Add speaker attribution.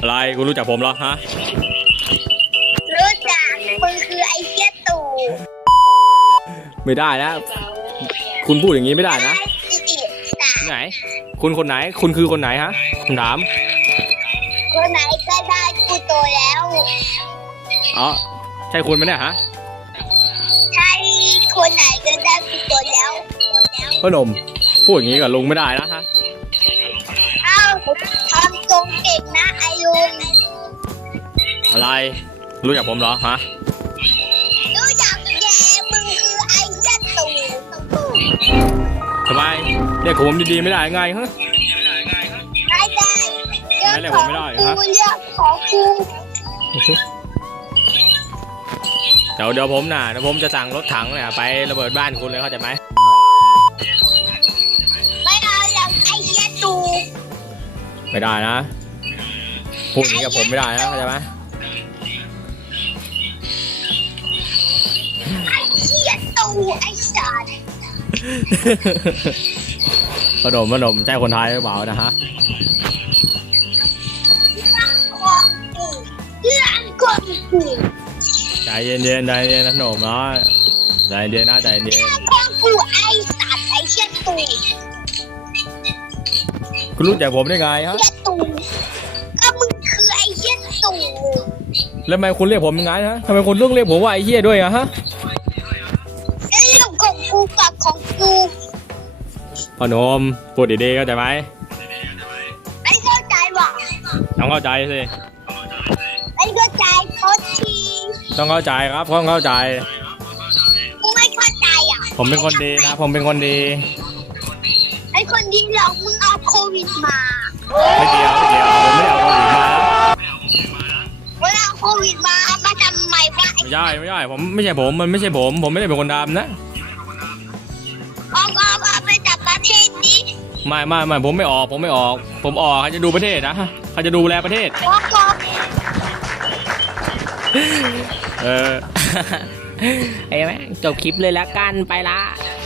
Speaker 1: อะไรคุณรู้จักผมเหรอฮะ
Speaker 2: รู้จักมึงคือไอ้เชี่ยตู่
Speaker 1: ไม่ได้นะคุณพูดอย่างนี้ไม่ได้นะ
Speaker 2: สิจิสา
Speaker 1: ไหน คุณคนไหน คุณคือคนไหนฮะผมถาม
Speaker 2: คนไหนก็ได้กูโตแล้ว
Speaker 1: อ๋อใช่คุณไหมเนี่ยฮะ
Speaker 2: ใช่คนไหนก็ได้กูโตแล้ว
Speaker 1: พ่อหนมพูดอย่างนี้กับลุงไม่ได้นะฮะ
Speaker 2: เอ้า ทำตรงเก่งนะไอายุน
Speaker 1: อะไร รู้จักผมเหรอฮะ
Speaker 2: รู้จักแย่มึงคือไอ้เชี่ยตู่
Speaker 1: ทำไมเรียกผมดีๆไม่ได้ไงฮะ
Speaker 2: ไม่ได้
Speaker 1: ไม่เรียกผมไม่ได้เหรอฮะ
Speaker 2: กูเรียกของกู
Speaker 1: เดี๋ยวเดี๋ยวผมน่ะเดี๋ยวผมจะสั่งรถถังเนี่ยไประเบิดบ้านคุณเลยเข้าใจไหม
Speaker 2: ไม่
Speaker 1: ได้นะ พูดอย่างนี้กับผมไม่ได้นะเข้าใจไหม
Speaker 2: ไอ้เชี่ยตู่ไอ้สัตว์
Speaker 1: ขนมขนมใช่คนไทยหรือเปล่านะฮะ
Speaker 2: ของกูเรื่องของกู
Speaker 1: ใจเย็นๆใจเย็นนะขนมเนาะใจเย็นนะใจเย็น
Speaker 2: เรื่องของกูไอ้สัตว์ไอ้เชี่ยตู่
Speaker 1: คุณรู้จักผมได้ไงฮะ
Speaker 2: เชี่ยตู่ก็มึงคือไอ้เชี่ยตู่
Speaker 1: แล้วทำไมคุณเรียกผมยังไงฮะทำไมคุณต้องเรียกผมว่าไอ้เหี้ยด้วยอะฮะ
Speaker 2: เรื่องของกูกับของกู
Speaker 1: พอหนมพูดดีๆเข้าใจไหม
Speaker 2: ไม่เข้าใจว่ะ
Speaker 1: ต้องเข้าใจสิ
Speaker 2: ไม่เข้าใจโทษที
Speaker 1: ต้องเข้าใจครับต้องเข้าใจ
Speaker 2: กูไม่เข้าใจอะ
Speaker 1: ผมเป็นคนดีนะ ผมเป็นคนดี
Speaker 2: ไอ้คนที่หลอกมึงเอาโควิดมา
Speaker 1: ไม่เกี่ยวไม่เกี่ยวผมไม่ได้เอาคนอื่นมานะ
Speaker 2: เวลาเอาโควิดมาเอามาทำไมวะไอ้
Speaker 1: ไม่ใช่ไม่ใช่ผมไม่ใช่ผมมันไม่ใช่ผม ผมไม่ได้เป็นคนดำนะ
Speaker 2: ออกเอาเอาไปจากประเทศนี้
Speaker 1: ไม่ไม่ไม่ผมไม่ออก ผมไม่ออก ผมออกเขาจะดูประเทศนะเขาจะดูแลประเทศ
Speaker 2: เพราะพอ
Speaker 1: เออ ไอ้แม่งจบคลิปเลยแล้วกันไปละ
Speaker 2: ไ